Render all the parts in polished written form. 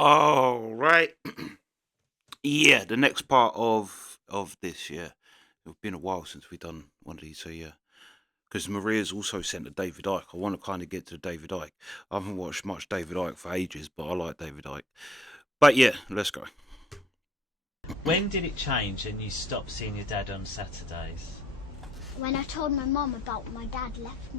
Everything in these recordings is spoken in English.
Oh, right. Yeah, the next part of this, yeah. It's been a while since we've done one of these, so yeah. Because Maria's also sent a David Icke. I want to kind of get to David Icke. I haven't watched much David Icke for ages, but I like David Icke. But yeah, let's go. When did it change and you stopped seeing your dad on Saturdays? When I told my mum about my dad left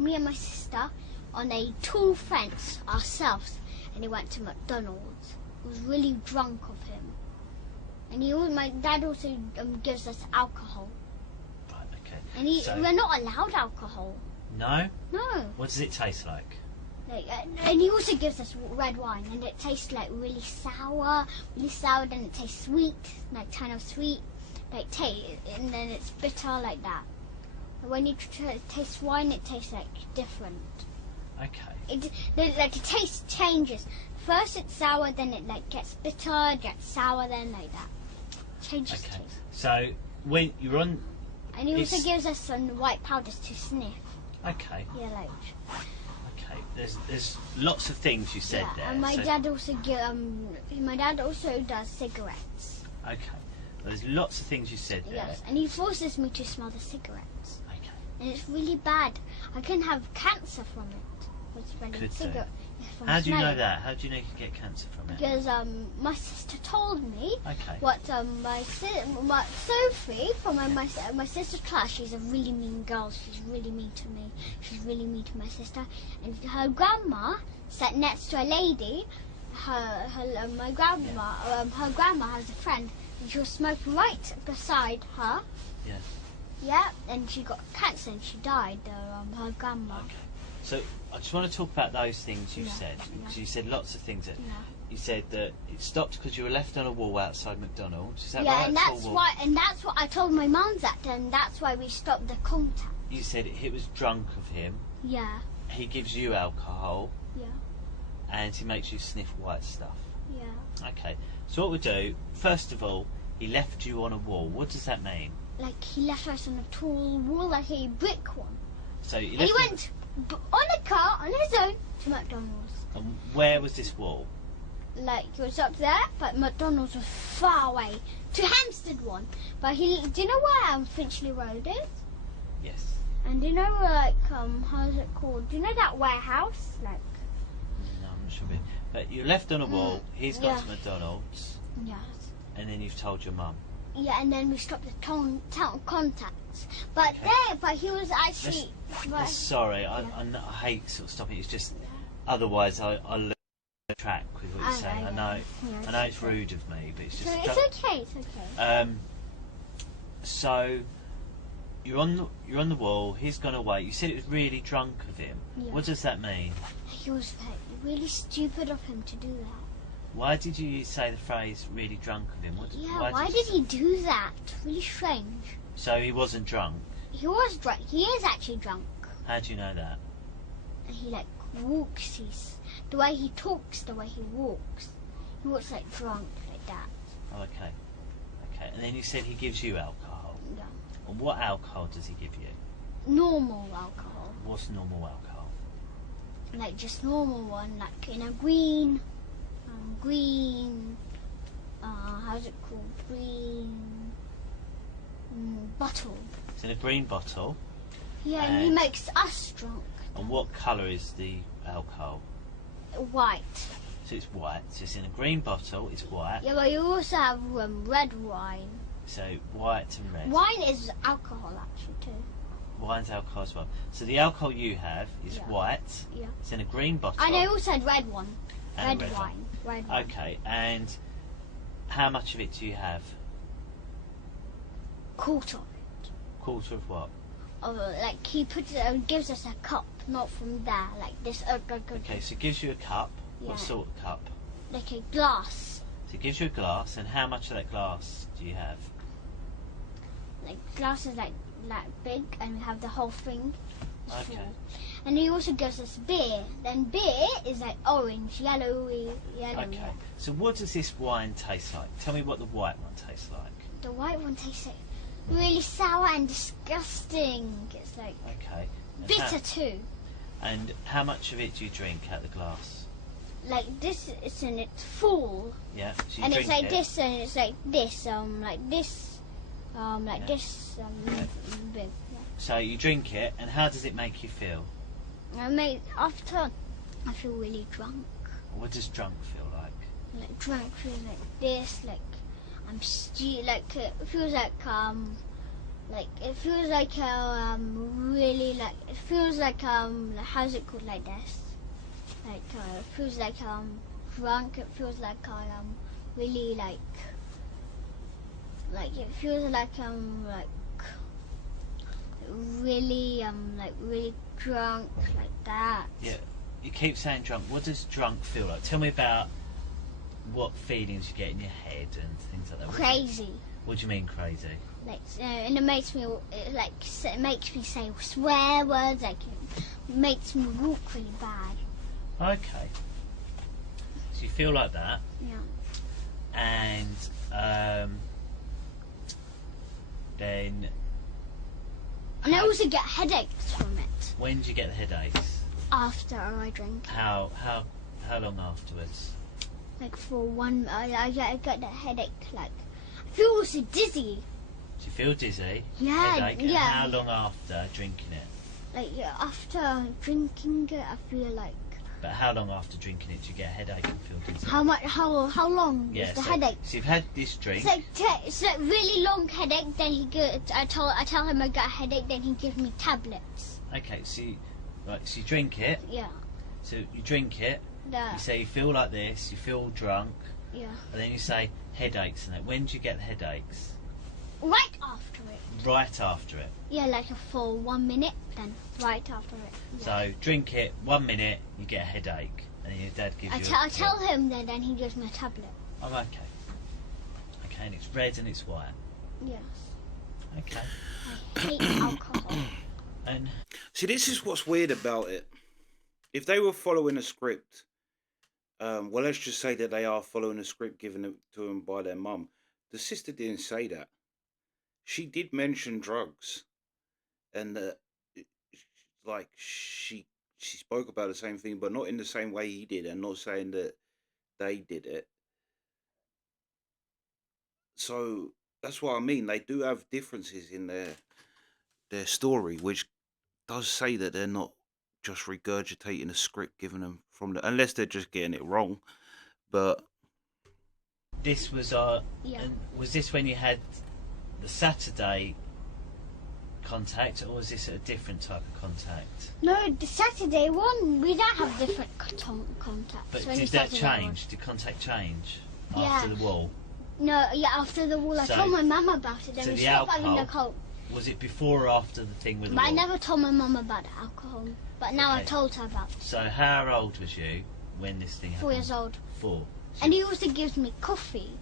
me and my sister on a tall fence ourselves, and he went to McDonald's. It was really drunk of him. And my dad also gives us alcohol. Right, okay. And we're not allowed alcohol. No? No. What does it taste like? And he also gives us red wine, and it tastes like really sour, then it tastes sweet, like kind of sweet, and then it's bitter like that. When you taste wine, it tastes like different. Okay. The taste changes. First it's sour, then it gets bitter, gets sour, then like that. Changes Okay. taste. So when you're on, And he also gives us some white powders to sniff. okay, Yeah, like. okay. There's lots of things you said there. And my so- dad also does cigarettes. Okay. There's lots of things you said there. Yes, and he forces me to smell the cigarettes. Okay. And it's really bad. I can have cancer from it. For smelling Could do. cigarette. from How do you know smelling. that? How do you know you can get cancer from it? Because my sister told me Okay. what my Sophie from my sister's class. She's a really mean girl. She's really mean to me. She's really mean to my sister. And her grandma sat next to a lady. My grandma. Her grandma has a friend, and she was smoking right beside her. Yeah. Yeah, and she got cancer and she died. Her grandma. Okay. So I just want to talk about those things you Yeah, said. yeah. Because you said lots of things. That Yeah. You said that it stopped because you were left on a wall outside McDonald's. Is that Yeah, right? and that's what I told my mum that, and that's why we stopped the contact. You said it was drunk of him. Yeah, He gives you alcohol. yeah, And he makes you sniff white stuff. yeah. Okay. So what we do, first of all, he left you on a wall. What does that mean? Like he left us on a tall wall, like a brick one. So he And he left went on a car on his own to McDonald's. And where was this wall? Like he was up there, but McDonald's was far away to Hampstead one. But do you know where Finchley Road is? Yes. And do you know where how's it called? Do you know that warehouse? Like No, I'm not sure. But you're left on a wall. He's gone Yeah. to McDonald's, yes. and then you've told your mum. Yeah, and then we stopped the town contacts. But Okay. but he was actually. Sorry, I hate sort of stopping. It's just otherwise I lose track with what you're saying. I know it's rude of me, but it's just. So it's okay. It's okay. So you're on the wall. He's gone away. You said it was really drunk of him. Yeah. What does that mean? He was really stupid of him to do that. Why did you say the phrase "really drunk of him"? Why did he do that? Really strange. So he wasn't drunk. He was drunk. He is actually drunk. How do you know that? And he walks. The way he talks, the way he walks. He walks like drunk, like that. Oh, okay. Okay. And then you said he gives you alcohol. Yeah. And what alcohol does he give you? Normal alcohol. What's normal alcohol? Like just normal one, like in a green, how's it called? Green bottle. It's in a green bottle. Yeah, and he And- makes us drunk. And what colour is the alcohol? White. So it's white. So it's in a green bottle. It's white. Yeah, but you also have red wine. So white and red. Wine is alcohol actually too. Wine's alcohol as well. So the alcohol you have is Yeah. white. Yeah. It's in a green bottle. And I also had red one. And Red red wine. Red wine. Okay. And how much of it do you have? Quarter. Quarter of what? Like he puts it, gives us a cup, not from there, like this. Okay. So it gives you a cup. Yeah. What sort of cup? Like a glass. So it gives you a glass. And how much of that glass do you have? Like glass is like big, and we have the whole thing. It's Okay. full. And he also gives us beer. Then beer is like orange, yellowy. Okay. So what does this wine taste like? Tell me what the white one tastes like. The white one tastes like really sour and disgusting. It's like Okay. And bitter too. And how much of it do you drink out the glass? like this, and it's full, Yeah. So you and drink it's like it. this, and it's like this, like this, like Yeah. this, big. Yeah. So you drink it, and how does it make you feel? After, I feel really drunk. What does drunk feel like? Like drunk, feel like this, like I'm like it feels like it feels like really like it feels like how's it called, like this, like it feels like drunk. It feels like really like it feels like really really drunk, like that. Yeah. You keep saying drunk. What does drunk feel like? Tell me about what feelings you get in your head and things like that. Crazy. What do you mean crazy? Like, and it makes me it makes me say swear words. Like, it makes me walk really bad. Okay. So you feel like that, Yeah. and then And I also get headaches from it when do you get the headaches? after I drink. How long afterwards? Like for one, I get the headache. Like, I feel also dizzy. Do you feel dizzy? Yeah, Headache? And yeah. how long after drinking it? Like after drinking it, I feel like But how long after drinking it do you get a headache and feel dizzy? how long Yeah, is the so, headache? So you've had this drink. It's like really long headache. Then I tell him I got a headache. Then he gives me tablets. Okay, so you drink it. Yeah. So you drink it. The, You say you feel like this. You feel drunk, yeah. and then you say headaches and that. When do you get the headaches? Right after it. Right after it. Yeah, like for 1 minute, then right after it. Yeah. So drink it. 1 minute, you get a headache, and then your dad gives you. I tell him that, then he gives me a tablet. Oh, okay. Okay, and it's red and it's white. Yes. Okay. I hate alcohol. And See, this is what's weird about it. If they were following a script, well, let's just say that they are following a script given to them by their mum. The sister didn't say that. She did mention drugs, and like she spoke about the same thing, but not in the same way he did, and not saying that they did it. So that's what I mean. They do have differences in their story, which does say that they're not just regurgitating a script given them from the, unless they're just getting it wrong. But this was Yeah. and was this when you had the Saturday contact, or was this a different type of contact? No, the Saturday one, we don't have different contacts. But Only did that Saturday one. change? Did contact change Yeah. after the wall? No, yeah, after the wall. I So- told my mum about it. Then so we the stopped having the alcohol- coke. Was it before or after the thing with the But I wall? never told my mum about the alcohol. But now I Okay. told her about it. So how old was you when this thing happened? 4 years old. 4. So And he also gives me coffee.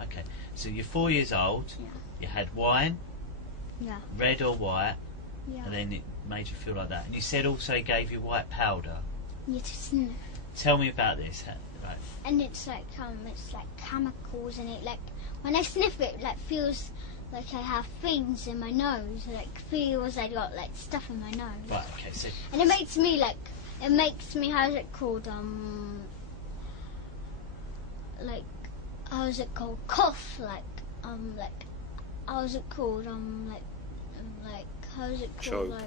okay, so you're 4 years old. Yeah. You had wine, Yeah. red or white, Yeah. and then it made you feel like that. And you said also he gave you white powder. Yeah, to sniff. Tell me about this. Right. And it's like chemicals, and it like when I sniff it, like feels like I have things in my nose. Like feels I got like stuff in my nose. Right. Okay. So And it makes me how's it called like how's it called, cough, like how's it called like how's it called, Choke.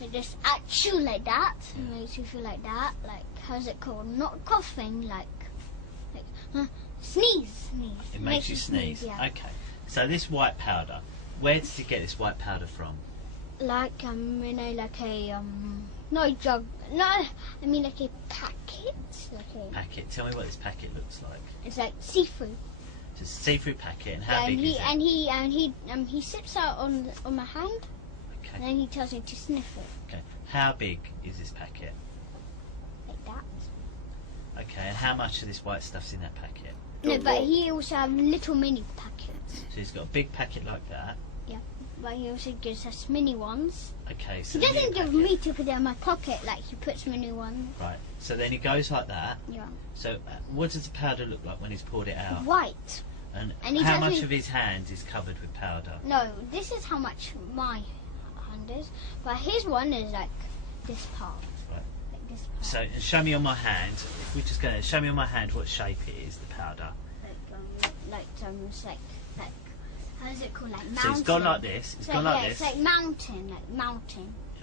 like just actual like that. It makes you feel like that, like how's it called, not coughing, like sneeze. it makes you sneeze. Yeah. Okay. So this white powder, where did you get this white powder from? Like like a no jug, no, I mean like a packet, like a, Packet. Tell me what this packet looks like. it's like seafood. It's a seafood packet, and how Yeah, big is it? and he sips out on my hand, and Okay. then he tells me to sniff it Okay. How big is this packet? like that. Okay. And how much of this white stuff's in that packet? No, A but lot. he also have little mini packets. So he's got a big packet like that. But he also gives us mini ones. Okay. So He the doesn't little give packet- me to put it in my pocket. Like he puts mini ones. Right. So then he goes like that. Yeah. So what does the powder look like when he's poured it out? White. And And he how tells much me- of his hand is covered with powder? No, this is how much my hand is. But his one is like this part. Right. Like this So, powder. and show me on my hand. If we're just going to show me on my hand what shape it is, the powder. It's like how is it called? Like mountain. So it's gone like this. It's gone like It's this. like mountain.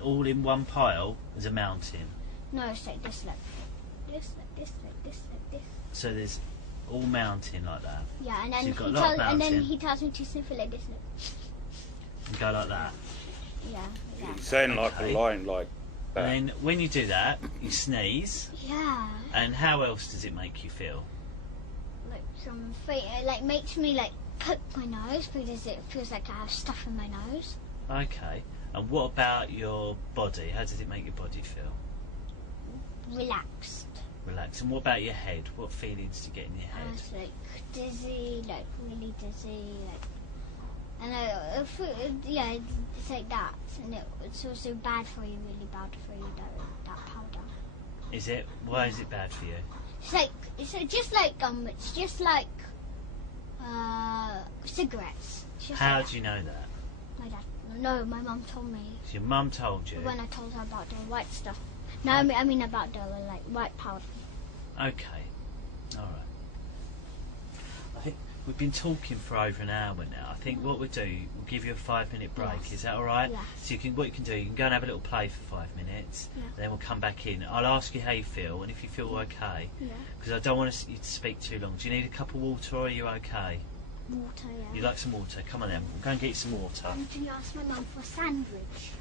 All in one pile is a mountain. No, it's like this, like this, like this, like this, like this. So there's all mountain like that. Yeah, and So then you've got a lot of and then mountain. he tells me to sniff it like this. And go like that. Yeah, like He's that. saying like Okay. a line like that. And then when you do that, you sneeze. Yeah, And how else does it make you feel? like makes me like poke my nose because it feels like I have stuff in my nose. Okay. And what about your body? How does it make your body feel? Relaxed. Relax. And what about your head? What feelings do you get in your I head? was like dizzy, like really dizzy, like. And yeah, it's like that, and it's also bad for you, really bad for you. That powder. Is it? Why is it bad for you? It's just like cigarettes. It's just How like do you know that? my dad? No, my mum told me So your mum told you. when I told her about the white stuff. No, I mean about the like white powder. Okay. All right. I think we've been talking for over an hour now. I think what we'll do, we'll give you a 5-minute break. Yes. Is that all right? Yes. So what you can do, you can go and have a little play for 5 minutes, Yeah. and then we'll come back in. I'll ask you how you feel, and if you feel okay, Yeah. because I don't want you to speak too long. Do you need a cup of water, or are you okay? Water, yeah. You like some water? Come on then, we'll go and get you some water. Can you ask my mum for a sandwich?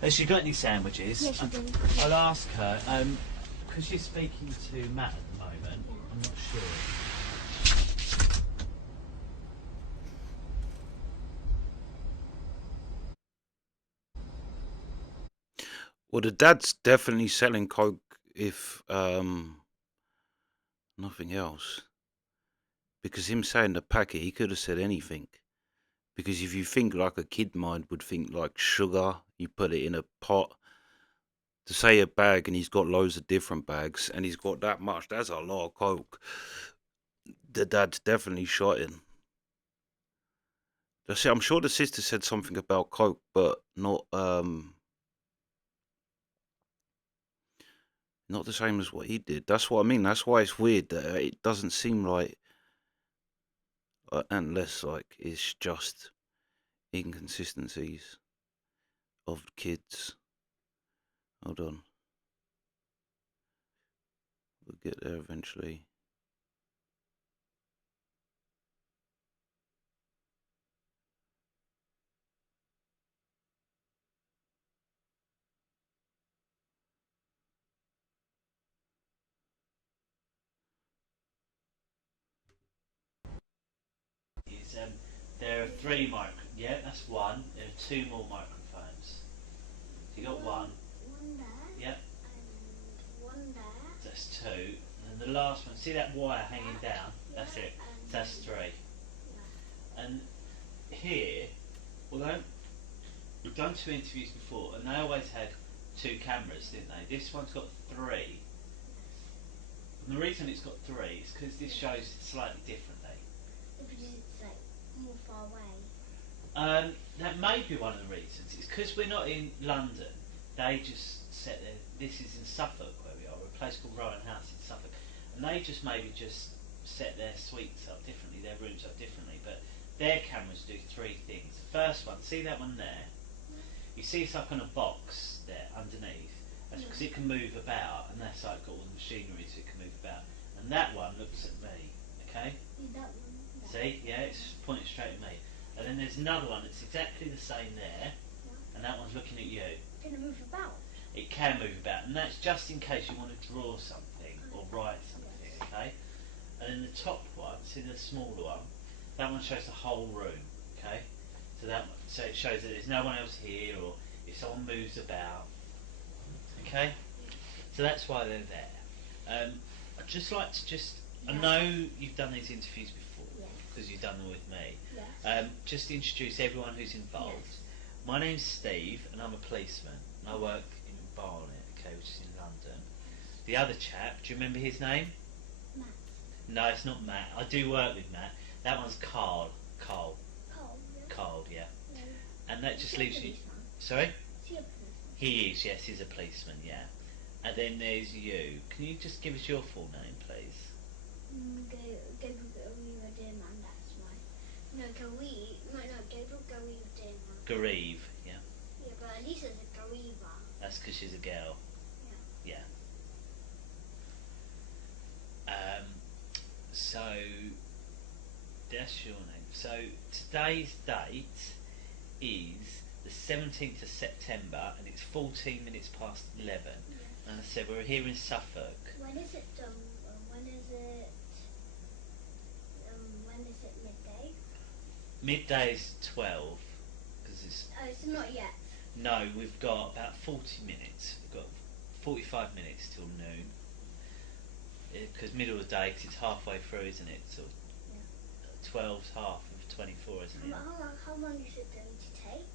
Has she got any sandwiches? Yes, she did. I'll ask her. Because she's speaking to Matt at the moment, Yeah. I'm not sure. Well, the dad's definitely selling coke if nothing else. Because him saying the packet, he could have said anything. Because if you think like a kid mind would think like sugar, you put it in a pot. To say a bag and he's got loads of different bags and he's got that much, that's a lot of coke. The dad's definitely shot in. I'm sure the sister said something about coke, but not the same as what he did. That's what I mean. That's why it's weird that it doesn't seem like, unless like it's just inconsistencies of kids. Hold on. We'll get there eventually. There are 3 yeah, that's one. There are 2 more microphones. You got one, One there. yeah, And one there. that's 2. And the last one, see that wire hanging down? That's it. That's 3. And here, although we've done 2 interviews before, and they always had 2 cameras, didn't they? This one's got 3. And the reason it's got 3 is because this shows it slightly differently. Because it's like more far away. That may be one of the reasons. It's because we're not in London. They just set their. This is in Suffolk where we are, a place called Rowan House in Suffolk, and they just set their suites up differently, their rooms up differently. But their cameras do 3 things. The first one, see that one there? You see it's like on a box there underneath. That's because it can move about, and that's like got all the machinery so it can move about. And that one looks at me. Okay? That one. See, yeah, it's pointing straight at me. And then there's another one that's exactly the same there, and that one's looking at you. Can it move about? It can move about, and that's just in case you want to draw something or write something, okay? And then the top one, see the smaller one, that one shows the whole room, okay? So it shows that there's no one else here, or if someone moves about, okay? So that's why they're there. I'd just like to I know you've done these interviews before, because you've done them with me. Just to introduce everyone who's involved. Yes. My name's Steve, and I'm a policeman, and I work in Barnet, okay, which is in London. The other chap, do you remember his name? Matt. No, it's not Matt. I do work with Matt. That one's Carl. Cold. Carl, yeah. Yeah. And that just Is he a leaves you. policeman? Sorry? Is he a policeman? He is, yes, he's a policeman, yeah. And then there's you. Can you just give us your full name, please? Gabriel Dearman, that's mine. No, Gabriel Dearman. Gareve, yeah. Yeah, but at least it's a Gariba. That's because she's a girl. Yeah. So that's your name. So today's date is the 17th of September, and it's 14 minutes past 11. Yeah. And I said we're here in Suffolk. When is it? When is it? When is it midday? Midday is 12 because it's. Oh, it's not yet. No, we've got about 40 minutes. We've got 45 minutes till noon. Because middle of the day, because it's halfway through, isn't it? So Yeah. 12's half of 24, isn't it? How long is it going to take?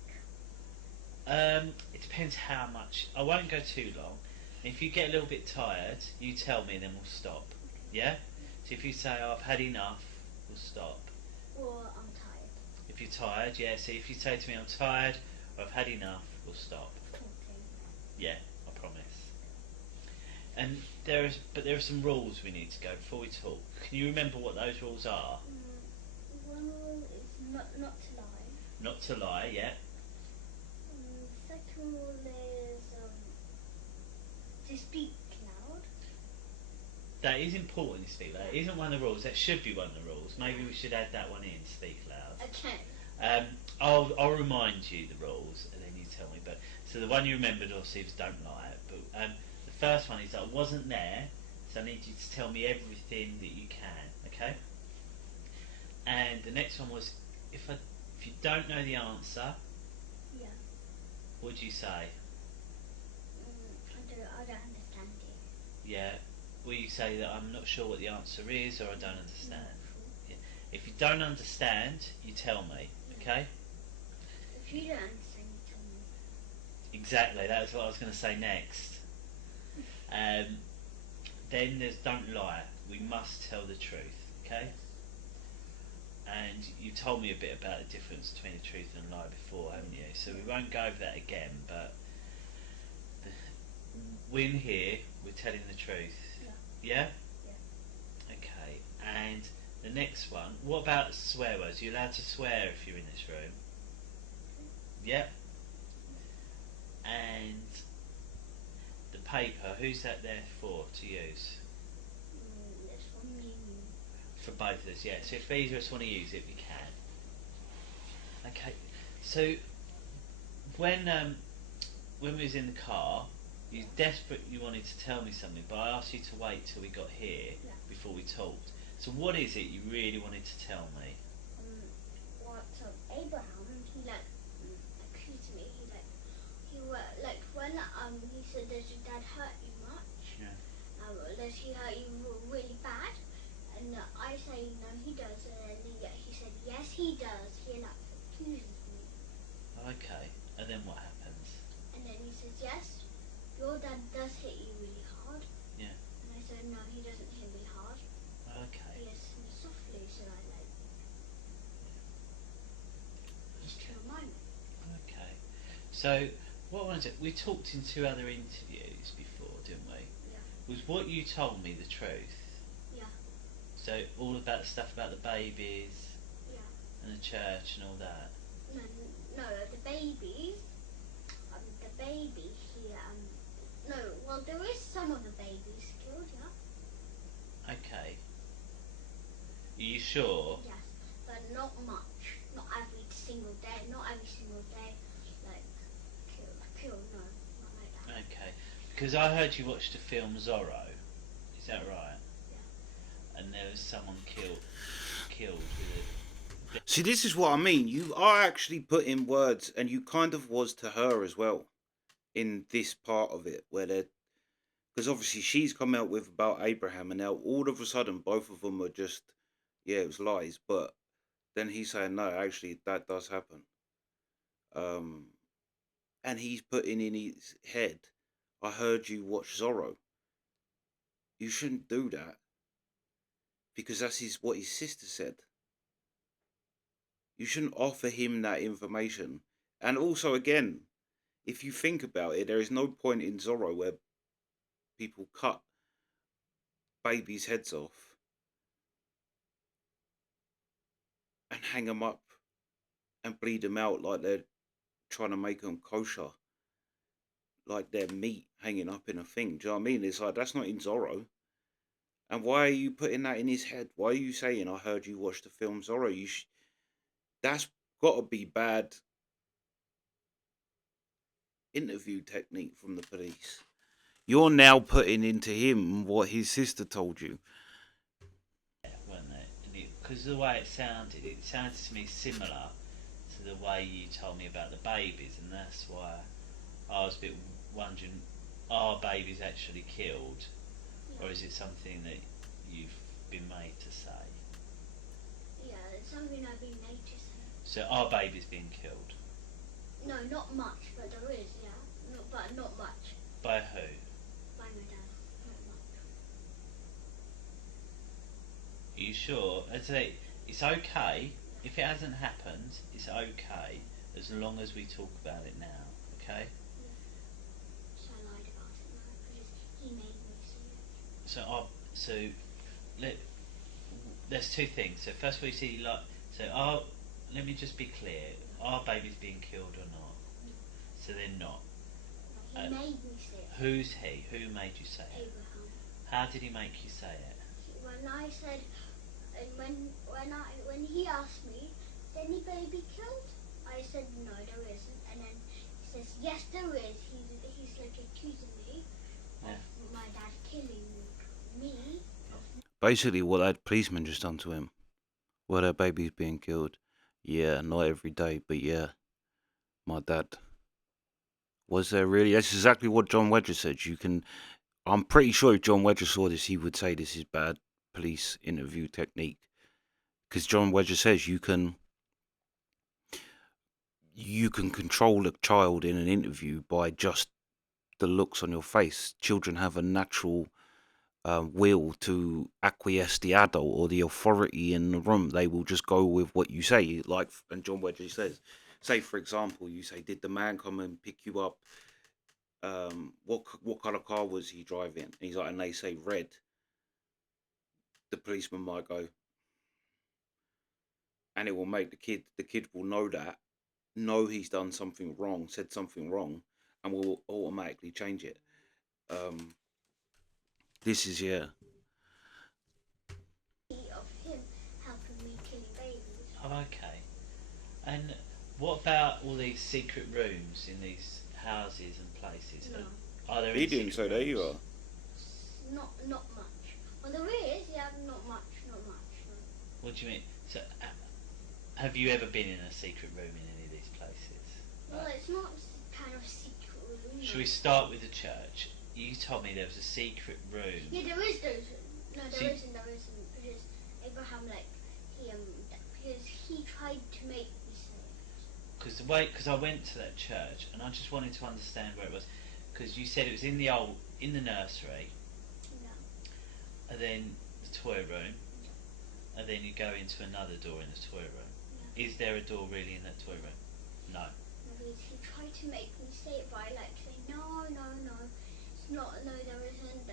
It depends how much. I won't go too long. If you get a little bit tired, you tell me, and then we'll stop. Yeah? So if you say, oh, I've had enough, we'll stop. Or I'm tired. If you're tired, yeah. So if you say to me, I'm tired, or I've had enough, we'll stop. Okay. Yeah, I promise. And there are some rules we need to go before we talk. Can you remember what those rules are? One rule is not to lie. Not to lie, yeah. The second rule is to speak loud. That is important to speak loud. It isn't one of the rules. That should be one of the rules. Maybe we should add that one in, speak loud. Okay. I'll remind you the rules, and then you tell me. But so the one you remembered, obviously, was don't lie. But the first one is that I wasn't there, so I need you to tell me everything that you can. Okay. And the next one was if you don't know the answer, Yeah. what do you say? I don't understand it. Yeah. Will you say that I'm not sure what the answer is, or I don't understand? Yeah. If you don't understand, you tell me. Okay. If you don't understand, you tell me. Exactly. That's what I was going to say next. Then there's don't lie. We must tell the truth. Okay. And you told me a bit about the difference between the truth and a lie before, haven't you? So we won't go over that again. But when here, we're telling the truth. Yeah. Yeah? Okay. And the next one. What about swear words? Are you allowed to swear if you're in this room? Yep. And the paper, who's that there for to use? It's for me and you. For both of us, yeah. So if either of us want to use it, we can. Okay. So when we was in the car, you desperate you wanted to tell me something, but I asked you to wait till we got here before we talked. So what is it you really wanted to tell me? Abraham, he accused me. He said, does your dad hurt you much? Yeah. Does he hurt you really bad? And I say no, he does. And he said yes, he does. He accuses me. Okay. And then what happens? And then he says yes, your dad does hit you really hard. Yeah. And I said no, he doesn't hit me hard. Okay. He hits me softly, so I just to remind me. Okay. So what was it? We talked in 2 other interviews before, didn't we? Yeah. Was what you told me the truth? Yeah. So all about the stuff about the babies Yeah. and the church and all that? No, the babies. The baby, no, well, there is some of the babies killed, yeah? Okay. Are you sure? Yes, but not much. Not every single day. Like, killed, no, not like that. Okay. Because I heard you watched the film Zorro. Is that right? Yeah. And there was someone killed with See, this is what I mean. You are actually putting words, and you kind of was to her as well in this part of it, where they're, because obviously she's come out with about Abraham, and now all of a sudden both of them are just, yeah, it was lies. But then he's saying no, actually that does happen. And he's putting in his head, I heard you watch Zorro. You shouldn't do that, because that's what his sister said. You shouldn't offer him that information. And also, again, if you think about it, there is no point in Zorro where people cut babies' heads off and hang them up and bleed them out like they're trying to make them kosher, like they're meat hanging up in a thing. Do you know what I mean? It's like, that's not in Zorro. And why are you putting that in his head? Why are you saying, I heard you watch the film Zorro? That's got to be bad interview technique from the police. You're now putting into him what his sister told you. Weren't they? Because the way it sounded to me similar to the way you told me about the babies, and that's why I was a bit wondering: are babies actually killed, or is it something that you've been made to say? Yeah, it's something I've been made to say. So are babies being killed? No, not much, but there is, yeah. No, but not much. By who? By my dad. Not much. Are you sure? I'd say it's okay if it hasn't happened. It's okay as long as we talk about it now. Okay. So I lied about it now because he made me see it. So there's two things. So first of all, you see, like, let me just be clear: are babies being killed or not? No. So they're not. He made me say it. Who's he? Who made you say it? Abraham. How did he make you say it? When I said, and when he asked me, is any baby killed? I said no, there isn't. And then he says, yes, there is. He's like accusing me of my dad killing me. Basically, what that policeman just done to him. Well, their baby's being killed. Yeah, not every day, but yeah, my dad. Was there really? That's exactly what John Wedger said. I'm pretty sure if John Wedger saw this, he would say this is bad police interview technique. Because John Wedger says you can control a child in an interview by just the looks on your face. Children have a natural will to acquiesce the adult or the authority in the room. They will just go with what you say. Like, and John Wedger says, say for example, you say, "Did the man come and pick you up? What kind of car was he driving?" And he's like, and they say red. The policeman might go, and it will make the kid will know he's done something wrong, said something wrong, and will automatically change it. This is, yeah. Of him helping me killing babies. Oh, okay. And what about all these secret rooms in these houses and places? No. Are there He any didn't secret say there you rooms? are. Not much. Well, there is, yeah, not much. No. What do you mean? So, have you ever been in a secret room in any of these places? Well, it's not kind of secret room. Should we start with the church? You told me there was a secret room. Yeah, there is. No, there See- isn't. Because Abraham, because he tried to make me say it. Because I went to that church and I just wanted to understand where it was. Because you said it was in the nursery, No. and then the toy room, and then you go into another door in the toy room. Yeah. Is there a door really in that toy room? No. Because he tried to make me say it by saying no. It's not. No, there isn't.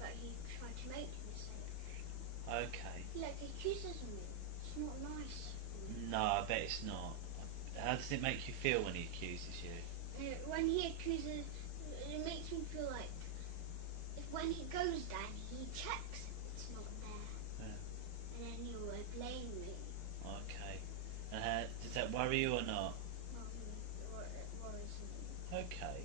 But he tried to make me say it. Okay. He accuses me. It's not nice. No, I bet it's not. How does it make you feel when he accuses you? When he accuses, it makes me feel like when he goes there and he checks it's not there, and then he will blame me. Okay. And does that worry you or not? It worries me. Okay.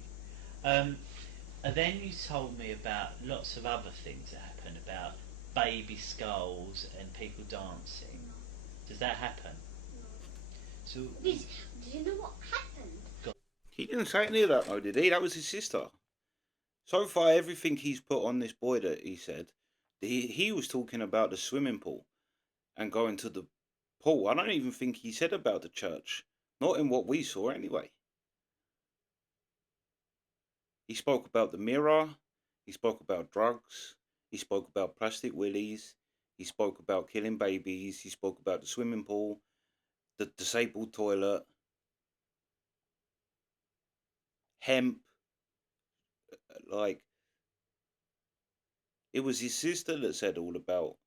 And then you told me about lots of other things that happen, about baby skulls and people dancing. No. Does that happen? No. So Because, do you know what happened? He didn't say any of that, though, did he? That was his sister. So far, everything he's put on this boy that he said, he was talking about the swimming pool and going to the pool. I don't even think he said about the church. Not in what we saw, anyway. He spoke about the mirror. He spoke about drugs. He spoke about plastic willies. He spoke about killing babies. He spoke about the swimming pool, the disabled toilet, hemp, like It was his sister that said all about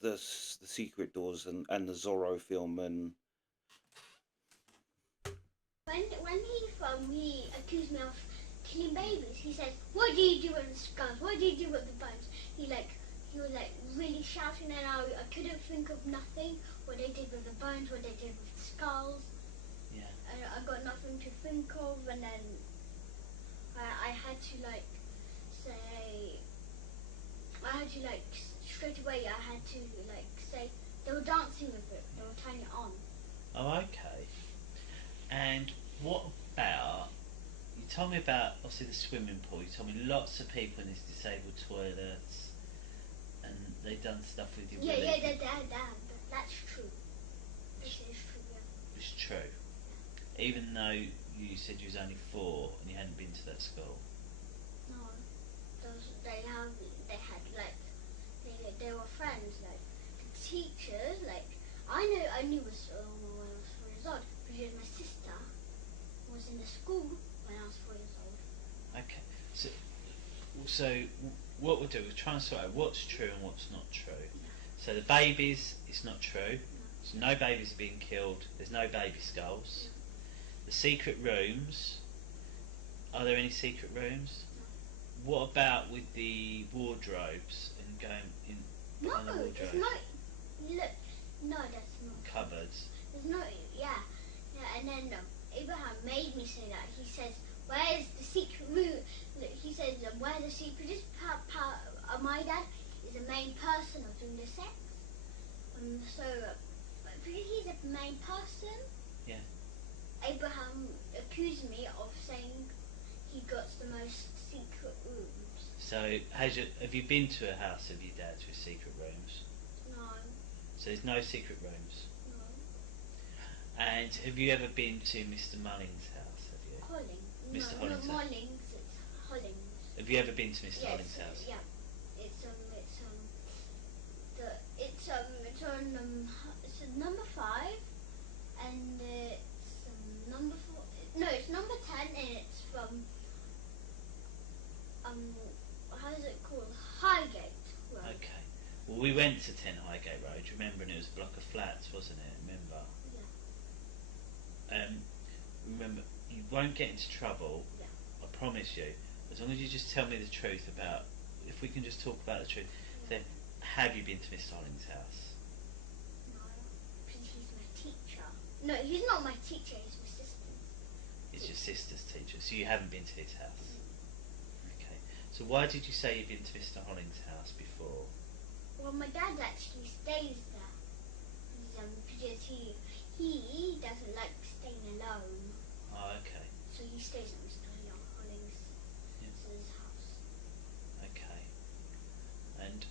the secret doors and the Zorro film and. When he accused me of killing babies, he said, "What do you do with the skulls? What do you do with the bones?" He was like really shouting, and I couldn't think of nothing. What they did with the bones, what they did with the skulls. Yeah. And I got nothing to think of, and then I had to like say, straight away. I had to like say they were dancing with it. They were turning it on. Oh, okay. And what about, you told me about obviously the swimming pool. You told me lots of people in these disabled toilets, and they've done stuff with you. Yeah, that's true. This is true. Yeah. It's true. Even though you said you was only 4 and you hadn't been to that school. No, they had like they were friends. Like the teachers, like I knew was when I was 4 years old because my sister was in the school when I was 4 years old. Okay. So what we'll do is try and sort out what's true and what's not true. Yeah. So the babies, it's not true. No. So no babies are being killed. There's no baby skulls. No. The secret rooms. Are there any secret rooms? No. What about with the wardrobes and going in behind the wardrobes? There's not. Look, no, that's not. Cupboards. There's no. Yeah. And then Abraham made me say that. He says, "Where's the secret room?" Look, he says, "Where the secret is?" My dad is the main person of doing the sex. So because he's the main person. Yeah. Abraham accused me of saying he got the most secret rooms. So have you been to a house of your dad's with secret rooms? No. So there's no secret rooms. No. And have you ever been to Mr. Mullins' house? Have you? Holling. Mr. No, Hollings' not house. Mullings, it's Hollings. Have you ever been to Mr. Yes, Hollings' house? yeah. It's number 5, and it's number 4. No, it's number 10, and it's from how is it called? Highgate Road. Okay. Well, we went to 10 Highgate Road, remember, and it was a block of flats, wasn't it? Remember? Yeah. Remember, you won't get into trouble. Yeah. I promise you. As long as you just tell me the truth about, if we can just talk about the truth. Yeah. So, have you been to Mr. Hollings' house? No, because he's my teacher. No, he's not my teacher. He's my sister's. It's your sister's teacher, so you haven't been to his house. Okay. So why did you say you've been to Mr. Hollings' house before? Well, my dad actually stays there. Because he doesn't like staying alone. Oh, okay. So he stays at Mr. Hollings' house. Okay. And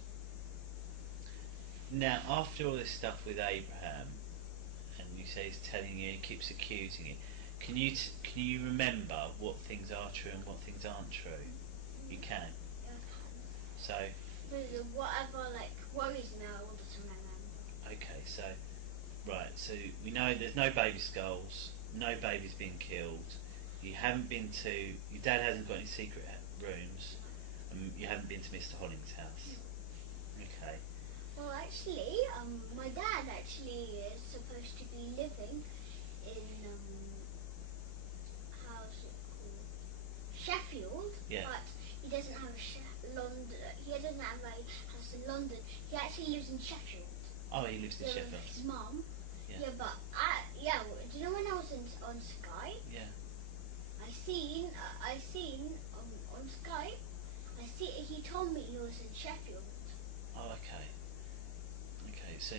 now, after all this stuff with Abraham, and you say he's telling you, he keeps accusing you, can you remember what things are true and what things aren't true? You can. Yeah, So. but whatever worries me, I want to remember. Okay, so right, so we know there's no baby skulls, no babies being killed. You haven't been to, your dad hasn't got any secret rooms, and you haven't been to Mr. Hollings' house. Okay. Well, actually, my dad actually is supposed to be living in how's it called? Sheffield. Yeah. But he doesn't have London. He doesn't have a house in London. He actually lives in Sheffield. Oh, he lives in With Sheffield. his mum. Yeah. Yeah, but do you know when I was on Skype? Yeah. I seen on Skype. He told me he was in Sheffield. Oh, okay. Okay, so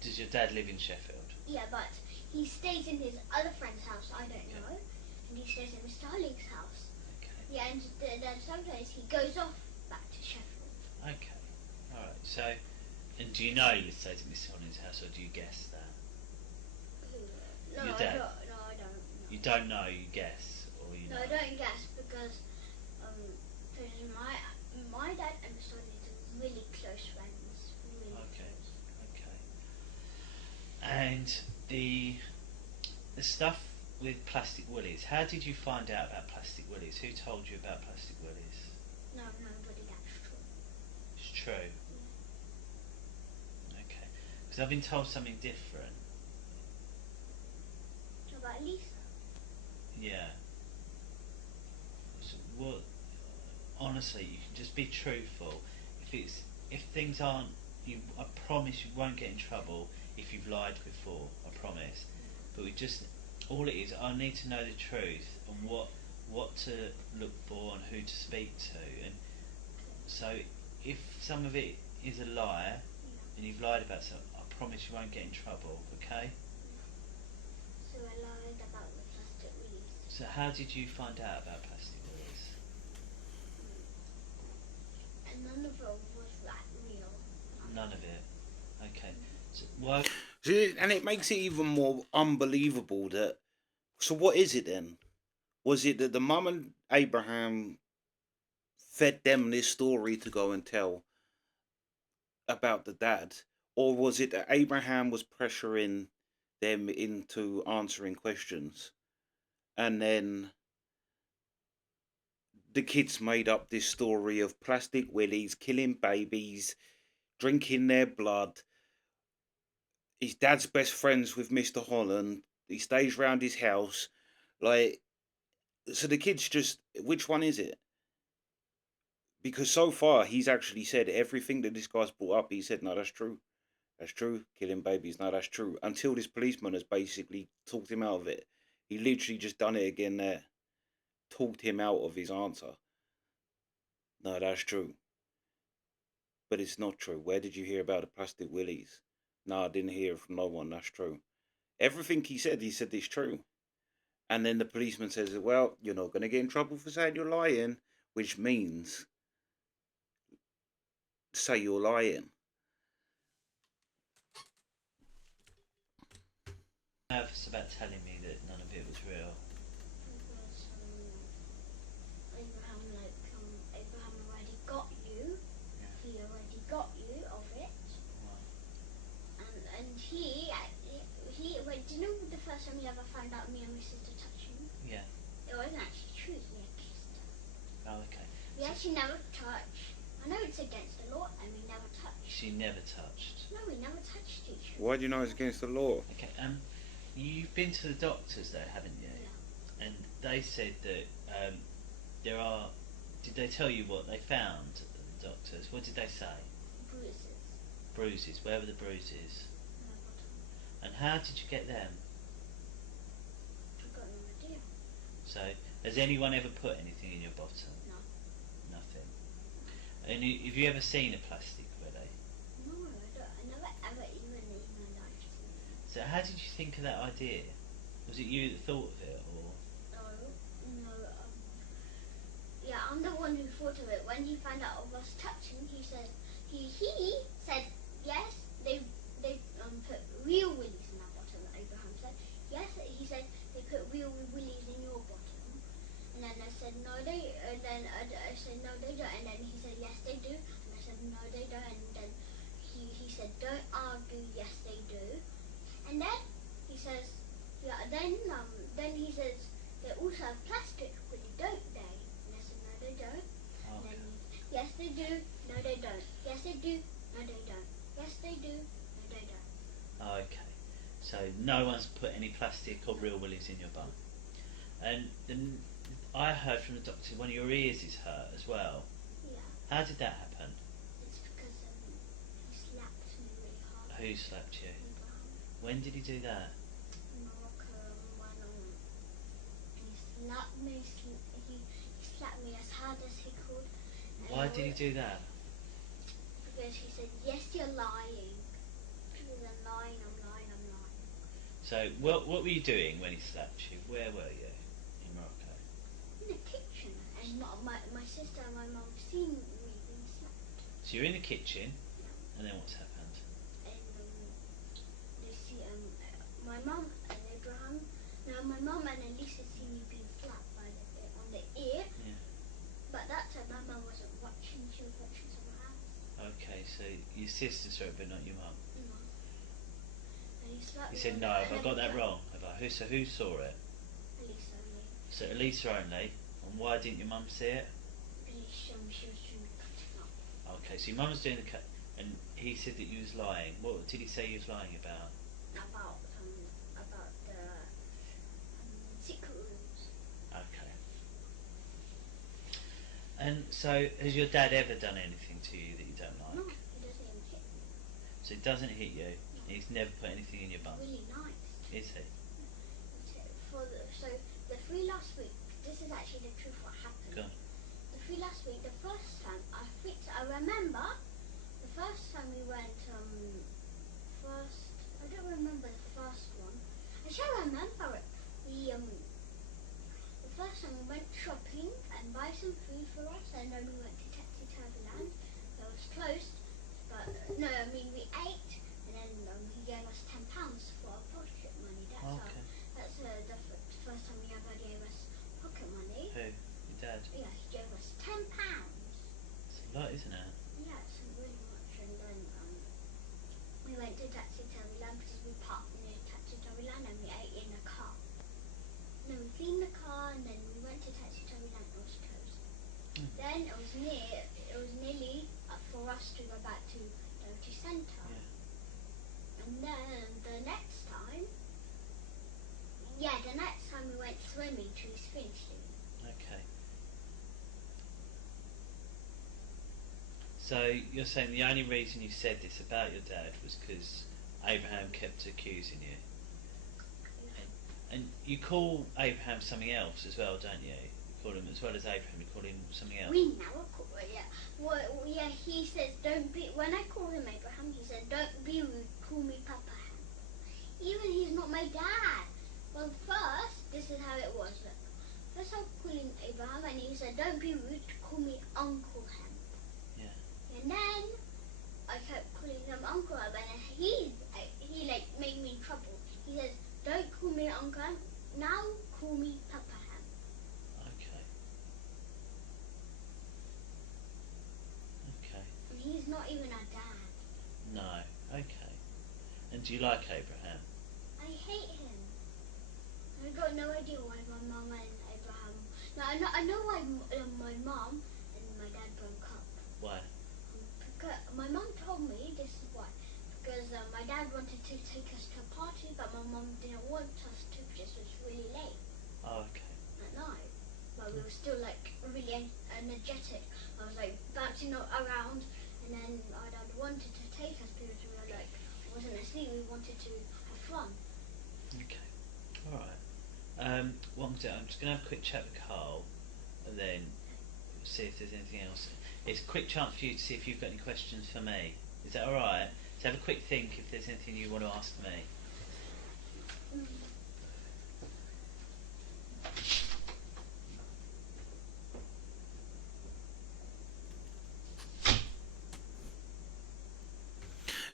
does your dad live in Sheffield? Yeah, but he stays in his other friend's house. I don't know, and he stays in Mr. Hollings' house. Okay. Yeah, and then sometimes he goes off back to Sheffield. Okay. All right. So, and do you know he stays at Mr. Hollings' house, or do you guess that? No, Your dad? I don't know. You don't know. You guess, or you know? No, I don't guess because my dad and Mr. Hollings are really close friends. Really Okay. close. Okay. And the stuff with plastic willies. How did you find out about plastic willies? Who told you about plastic willies? No, nobody, that's true. It's true. Okay. Because I've been told something different. So about Lisa? Yeah. So what? Honestly, you can just be truthful. If things aren't, I promise you won't get in trouble if you've lied before. I promise. But all it is, I need to know the truth and what to look for and who to speak to. And so, if some of it is a lie and you've lied about something, I promise you won't get in trouble. Okay? So I lied about the plastic willies. So how did you find out about plastic willies? And none of it was like real. None of it. Okay. So why? See, and it makes it even more unbelievable that. So what is it then? Was it that the mum and Abraham fed them this story to go and tell about the dad, or was it that Abraham was pressuring them into answering questions, and then the kids made up this story of plastic willies killing babies, drinking their blood? His dad's best friends with Mr. Holland. He stays round his house, like. So the kids just, which one is it? Because so far he's actually said everything that this guy's brought up. He said, no, that's true. That's true. Killing babies, no, that's true. Until this policeman has basically talked him out of it. He literally just done it again there. Talked him out of his answer. No, that's true. But it's not true. Where did you hear about the plastic willies? No, I didn't hear from no one. That's true. Everything he said is true. And then the policeman says, well, you're not going to get in trouble for saying you're lying, which means say you're lying. Nervous about telling me that none of it was real. Because Abraham already got you. Yeah. He already got you of it. Wow. And he wait, do you know the first time he ever found out me and my sister touching? Yeah. It wasn't actually true, he had kissed us. Oh, okay. We actually never touched. I know it's against the law and we never touched. She never touched. No, we never touched each other. Why do you know it's against the law? Okay. You've been to the doctors though, haven't you? Yeah. And they said that there are. Did they tell you what they found? The doctors. What did they say? Bruises. Bruises. Where were the bruises? My bottom. And how did you get them? I've got no idea. So, has anyone ever put anything in your bottom? No. Nothing. And have you ever seen a plastic willy? No, I never ever even in my life seen it. So, how did you think of that idea? Was it you that thought of it, or? No. Yeah, I'm the one who thought of it. When he found out of us touching, he said yes, they put real willies in our bottom. Abraham said yes. He said they put real willies in your bottom. And then I said no, they. And then I said no, they don't. And then he said yes, they do. And I said no, they don't. And then he said don't argue. Yes, they do. And then he says then he says they also have plastic willy, don't they? And I said no, they don't. Okay. And then yes, they do. No, they don't. Yes, they do. No, they don't. Yes, they do. No, they don't. Okay. So no one's put any plastic or real willies in your bum. And then I heard from the doctor one of your ears is hurt as well. Yeah. How did that happen? It's because he slapped me really hard. Who slapped you? Abraham. When did he do that? Morocco went on. He slapped me. He slapped me as hard as he could. And Why did he do that? Because he said, yes, you're lying. Because I'm lying. So what were you doing when he slapped you? Where were you? In Morocco? In the kitchen. And my sister and my mum seen me being slapped. So you're in the kitchen, and then what's happened? And they see my mum and Abraham. Now my mum and Elisa see me being slapped on the ear. Yeah. But that time my mum wasn't watching. She was watching someone else. Okay, so your sister saw it, but not your mum. No. And he slapped You me said on no. the- Have I got that wrong? Have I? Who saw it? So Elisa only. And why didn't your mum see it? Because she was doing the cutting up. Okay, so your mum was doing the cut, and he said that you was lying. What did he say you was lying about? About the secret rooms. Okay. And so, has your dad ever done anything to you that you don't like? No, he doesn't even hit me. So he doesn't hit you. No. He's never put anything in your bum. Really nice. Is he? So the three last week, this is actually the truth what happened. Go on. The three last week, the first time I remember the first time we went I don't remember the first one. I shall remember it. The first time we went shopping and buy some food for us, and then we went to Taxi Land. That was closed, but no, I mean we ate, and then he gave us £10 for our pocket money. That's the first time he ever gave us pocket money. Who? Your dad? Yeah, he gave us £10. It's a lot, isn't it? Yeah, it's really much. And then we went to Taxi Land because we parked near Taxi Land and we ate in a car. And then we cleaned the car and then we went to Taxi Land and it was closed. Then it was nearly for us to go back to the centre. Yeah. And then the next time we went swimming to his finishing. Okay. So you're saying the only reason you said this about your dad was because Abraham kept accusing you, and you call Abraham something else as well, don't you? You call him, as well as Abraham, you call him something else. We now call yeah. Well, yeah. He says don't be. When I call him Abraham, he said don't be rude. Call me Papa Ham. Even he's not my dad. Well, first this is how it was. Look. First I was calling Abraham, and he said don't be rude. Call me Uncle Ham. Yeah. And then I kept calling him Uncle Ham, and he like made me in trouble. He says don't call me Uncle Ham. Now call me Papa Ham. Okay. Okay. And he's not even our dad. No. Okay. And do you like Abraham? I hate him. I got no idea why my mum and Abraham. No, I know why my mum and my dad broke up. Why? Because my mum told me this is why. Because my dad wanted to take us to a party, but my mum didn't want us to because it was really late Oh, okay. at night. But we were still like really energetic. I was like bouncing around, and then my dad wanted to take us because we were like wasn't asleep. We wanted to have fun. Okay. All right. What I'm doing, I'm just going to have a quick chat with Carl, and then see if there's anything else. It's a quick chance for you to see if you've got any questions for me. Is that all right? So have a quick think if there's anything you want to ask me.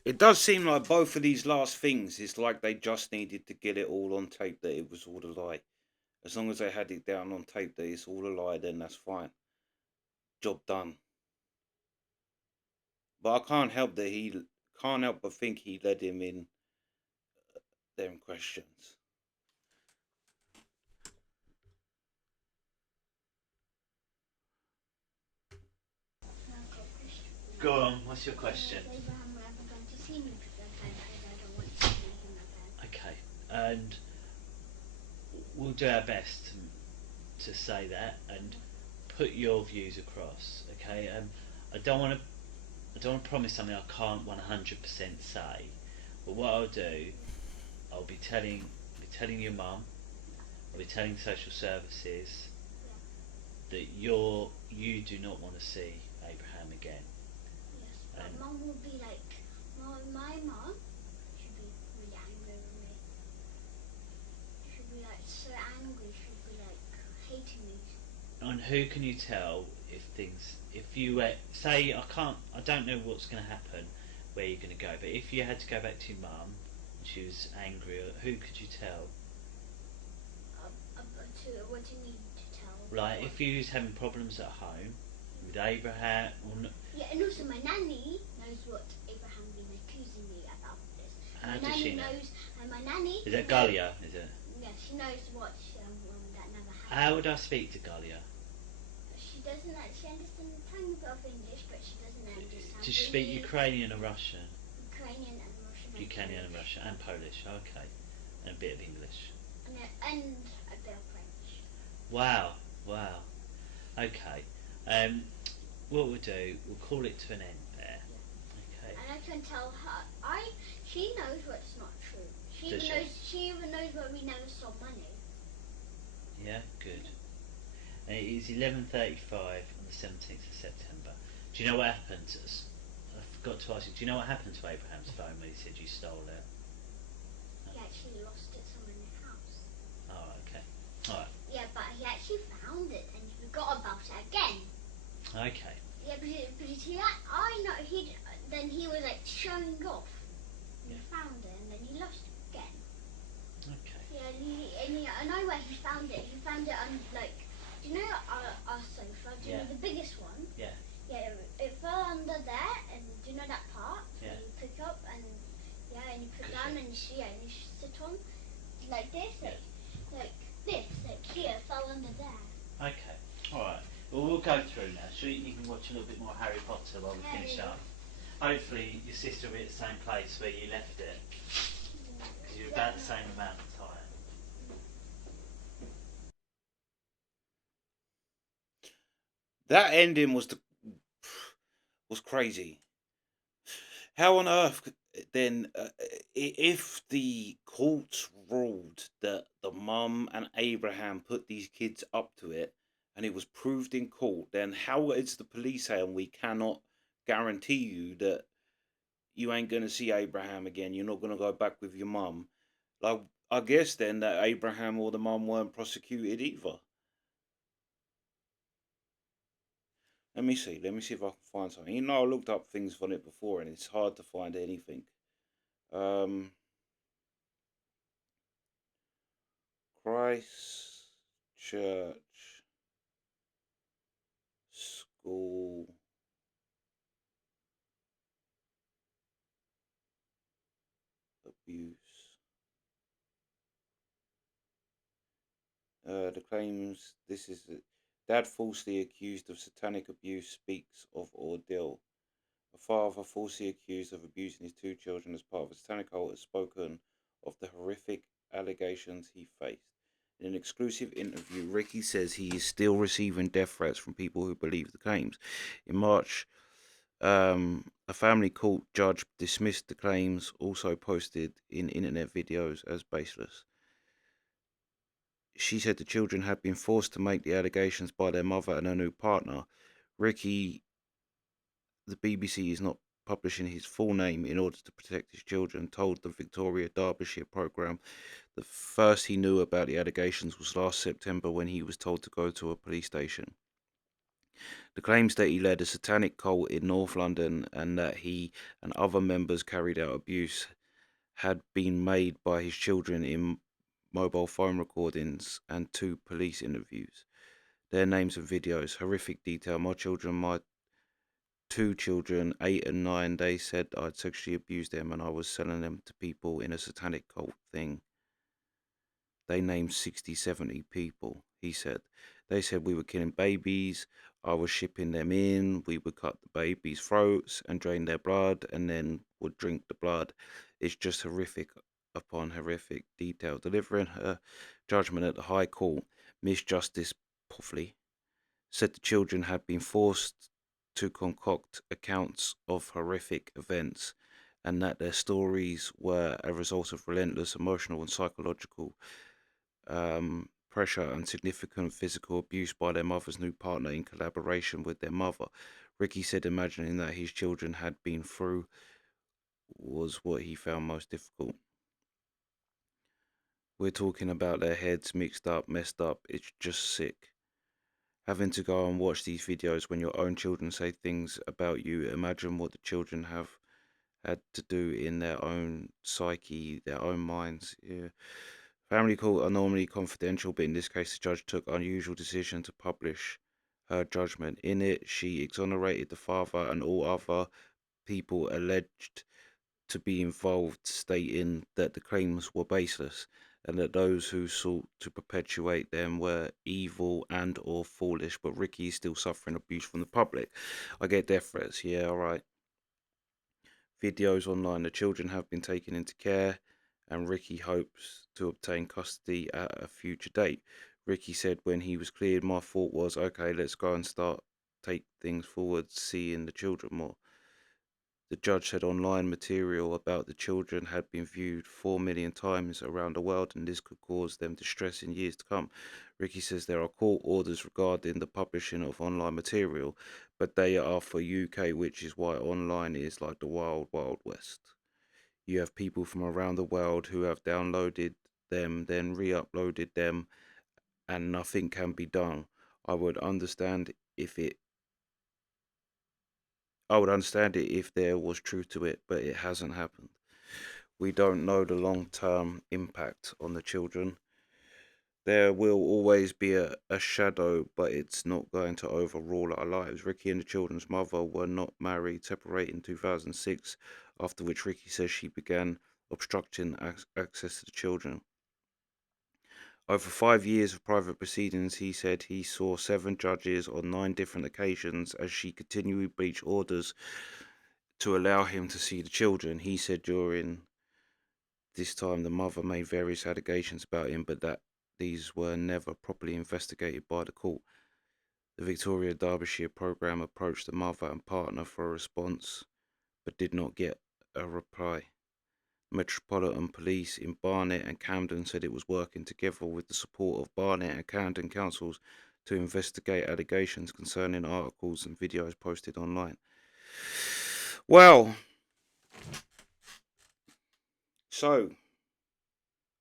It does seem like both of these last things is like they just needed to get it all on tape that it was all a lie. As long as they had it down on tape that it's all a lie, then that's fine. Job done. But I can't help but think he led him in them questions. Go on, what's your question? Is Abraham ever going to see me again? Because I don't want to see him again. Okay, and we'll do our best to say that and put your views across. Okay, I don't want to promise something I can't 100% say. But what I'll do, I'll be telling your mum, I'll be telling social services that you do not want to see Abraham again. Yes, but Mum will be like, my mum should be really angry with me. She'll be like so angry, she'll be like hating me. And who can you tell if you say I don't know what's going to happen, where you're going to go, but if you had to go back to your mum and she was angry, who could you tell? What do you mean to tell? Like if you was having problems at home with Abraham or not. Yeah, and also my nanny knows what Abraham been accusing me about this. How My does she nanny know? knows, and my nanny... Is it Galia, is it? Yeah, she knows what that never happened. How would I speak to Galia? She doesn't actually understand a tiny bit of English, but she doesn't understand. Does she speak Ukrainian or Russian? Ukrainian and Russian. Ukrainian and Russian and Polish. Okay, and a bit of English. And a bit of French. Wow, wow. Okay. Um, what we'll do, we'll call it to an end there. Okay. And I can tell her. She knows what's not true. She Does even she? knows. She even knows where we never stole money. Yeah, good. And it is 11:35 on the 17th of September. Do you know what happened to us? I forgot to ask you. Do you know what happened to Abraham's phone when he said you stole it? He actually lost it somewhere in the house. Oh, okay. All right. Yeah, but he actually found it and he forgot about it again. Okay. Yeah, but then he was like showing off. And he found it and then he lost it again. Okay. Yeah, I know where he found it. He found it on do you know our sofa? Do you know the biggest one? Yeah. Yeah, it fell under there, and do you know that part? Yeah. You pick up and and you put down and you sit on like this, like this, like here, it fell under there. Okay. All right. Well, we'll go through now. You can watch a little bit more Harry Potter while we finish up. Hopefully, your sister will be at the same place where you left it, because you're about the same amount of time. That ending was crazy. How on earth then, if the courts ruled that the mum and Abraham put these kids up to it, and it was proved in court, then how is the police saying we cannot guarantee you that you ain't going to see Abraham again? You're not going to go back with your mum. Like, I guess then that Abraham or the mum weren't prosecuted either. Let me see. Let me see if I can find something. You know, I looked up things on it before, and it's hard to find anything. Christ Church School abuse. The claims this is dad falsely accused of satanic abuse speaks of ordeal. A father falsely accused of abusing his two children as part of a satanic cult has spoken of the horrific allegations he faced. In an exclusive interview, Ricky says he is still receiving death threats from people who believe the claims. In March, a family court judge dismissed the claims, also posted in internet videos as baseless. She said the children had been forced to make the allegations by their mother and her new partner. Ricky, the BBC is not publishing his full name in order to protect his children, told the Victoria Derbyshire programme. The first he knew about the allegations was last September when he was told to go to a police station. The claims that he led a satanic cult in North London and that he and other members carried out abuse had been made by his children in mobile phone recordings and 2 police interviews. Their names and videos, horrific detail. My 2 children, 8 and 9, they said I'd sexually abused them and I was selling them to people in a satanic cult thing. They named 60, 70 people, he said. They said we were killing babies, I was shipping them in, we would cut the babies' throats and drain their blood and then would drink the blood. It's just horrific upon horrific detail. Delivering her judgment at the High Court, Miss Justice Puffley said the children had been forced to concoct accounts of horrific events and that their stories were a result of relentless emotional and psychological pressure and significant physical abuse by their mother's new partner in collaboration with their mother. Ricky said imagining that his children had been through was what he found most difficult. We're talking about their heads mixed up, messed up. It's just sick. Having to go and watch these videos when your own children say things about you, imagine what the children have had to do in their own psyche, their own minds. Yeah. Family court are normally confidential, but in this case, the judge took an unusual decision to publish her judgment. In it, she exonerated the father and all other people alleged to be involved, stating that the claims were baseless and that those who sought to perpetuate them were evil and or foolish. But Ricky is still suffering abuse from the public. I get death threats. Yeah, all right. Videos online. The children have been taken into care, and Ricky hopes to obtain custody at a future date. Ricky said when he was cleared, my thought was, okay, let's go and start take things forward, seeing the children more. The judge said online material about the children had been viewed 4 million times around the world, and this could cause them distress in years to come. Ricky says there are court orders regarding the publishing of online material, but they are for UK, which is why online is like the wild, wild west. You have people from around the world who have downloaded them, then re uploaded them, and nothing can be done. I would understand if it I would understand it if there was truth to it, but it hasn't happened. We don't know the long term impact on the children. There will always be a shadow, but it's not going to overrule our lives. Ricky and the children's mother were not married, separated in 2006, after which Ricky says she began obstructing access to the children. Over 5 years of private proceedings, he said he saw 7 judges on 9 different occasions as she continually breached orders to allow him to see the children. He said during this time the mother made various allegations about him, but that these were never properly investigated by the court. The Victoria Derbyshire programme approached the mother and partner for a response, but did not get a reply. Metropolitan Police in Barnet and Camden said it was working together with the support of Barnet and Camden councils to investigate allegations concerning articles and videos posted online. Well, so,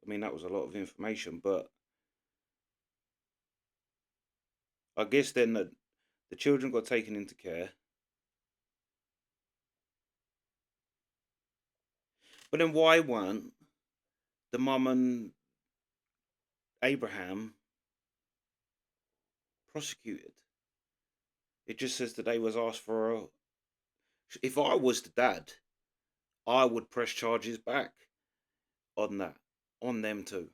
I mean, that was a lot of information, but I guess then the children got taken into care. But then why weren't the mum and Abraham prosecuted? It just says that they was asked for a... If I was the dad, I would press charges back on that, on them too.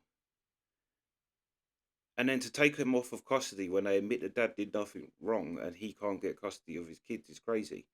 And then to take him off of custody when they admit that dad did nothing wrong and he can't get custody of his kids is crazy.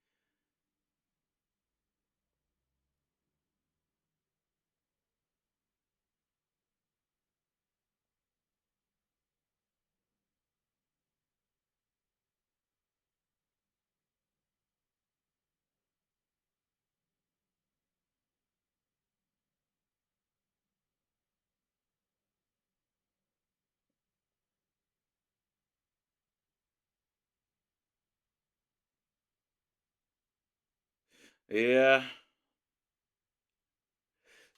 Yeah,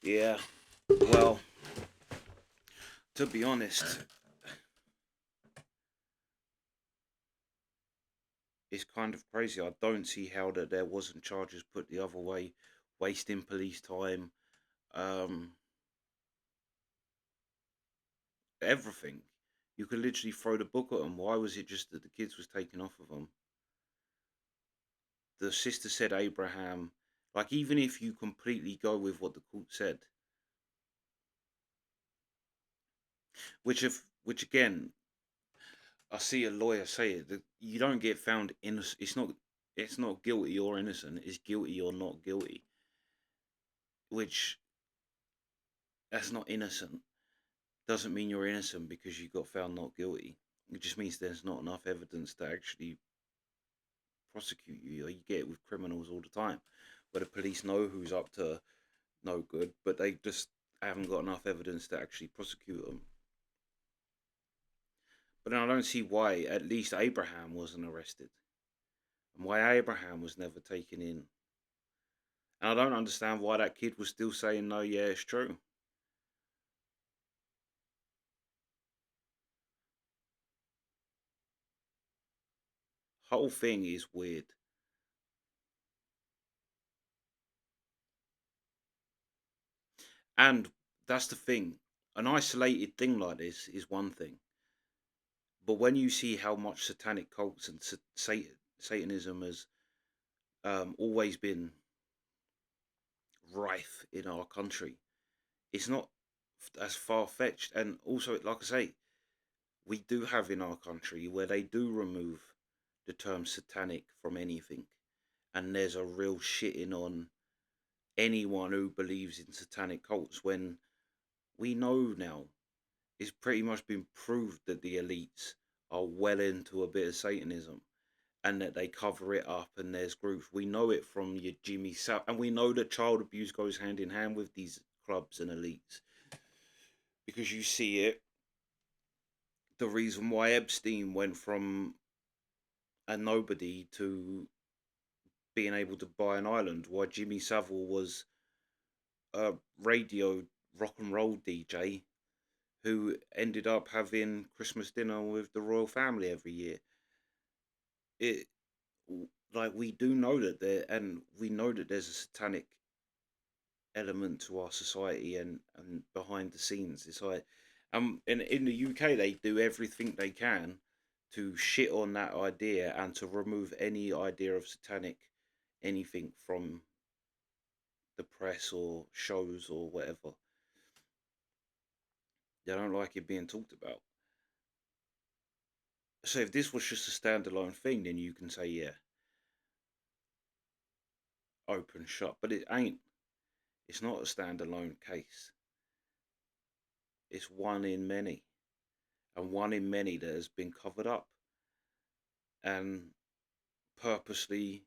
yeah. Well, to be honest, it's kind of crazy. I don't see how that there wasn't charges put the other way, wasting police time, um, everything. You could literally throw the book at them. Why was it just that the kids was taken off of them? The sister said Abraham, like even if you completely go with what the court said, which again, I see a lawyer say it, that you don't get found innocent. It's not guilty or innocent. It's guilty or not guilty. Which that's not innocent. Doesn't mean you're innocent because you got found not guilty. It just means there's not enough evidence to actually prosecute you. You get it with criminals all the time, where the police know who's up to no good, but they just haven't got enough evidence to actually prosecute them. But then I don't see why at least Abraham wasn't arrested and why Abraham was never taken in. And I don't understand why that kid was still saying, no, yeah, it's true. Whole thing is weird. And that's the thing. An isolated thing like this is one thing. But when you see how much satanic cults and Satanism has always been rife in our country, it's not that's far fetched. And also, like I say, we do have in our country where they do remove the term satanic from anything, and there's a real shitting on anyone who believes in satanic cults when we know now it's pretty much been proved that the elites are well into a bit of Satanism and that they cover it up and there's groups. We know it from your Jimmy South, and we know that child abuse goes hand in hand with these clubs and elites because you see it. The reason why Epstein went from a nobody to being able to buy an island, why Jimmy Savile was a radio rock and roll DJ who ended up having Christmas dinner with the royal family every year. It like we do know that there, and we know that there's a satanic element to our society and behind the scenes. It's like, in the UK they do everything they can to shit on that idea and to remove any idea of satanic anything from the press or shows or whatever. They don't like it being talked about. So if this was just a standalone thing, then you can say, yeah, open shut. But it ain't. It's not a standalone case. It's one in many. And one in many that has been covered up and purposely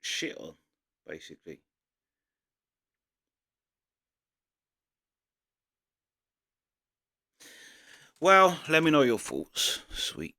shit on, basically. Well, let me know your thoughts. Sweet.